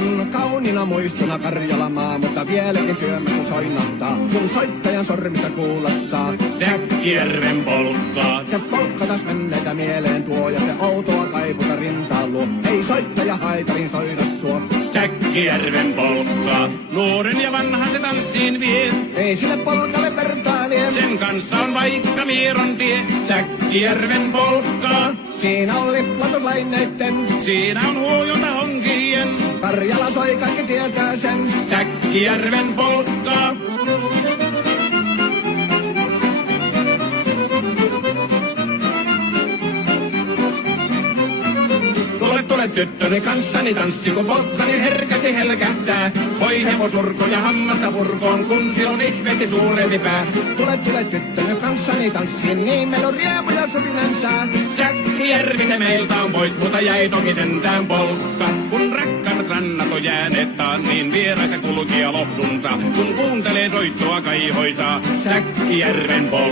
On kauniina muistona Karjalamaa, mutta vieläkin syömässä soinahtaa, kun soittajan sormista kuulla saa. Säkkijärven polkkaa. Se polkka taas menneitä mieleen tuo, ja se outoa kaiputa rintaan luo. Ei soittaja haitarin soida suo. Säkkijärven polkkaa. Nuoren ja vanhan se tanssiin vie. Ei sille polkalle vertaa lie. Sen kanssa on vaikka Mieron tie. Säkkijärven polkkaa. Siinä on liplatuslaineitten. Siinä on huojunta honkien. Karjala soi, kaikki tietää sen. Säkkijärven polkkaa. Tule tyttöni kanssani tanssi, kun polkkani herkästi helkähtää. Voi hevosurko ja hammasta purkoon, kun se on ihmeesti suurempi pää. Tule tyttöni kanssani tanssi, niin meillä on riemu ja sopinansa. Säkkijärvi se meiltä on pois, mutta jäi toki sentään polkka. Kun rakkaat rannat on jääneet taan, niin vieraisa kulkija lohdunsa. Kun kuuntelee soittoa kaihoisaa, Säkkijärven polkka.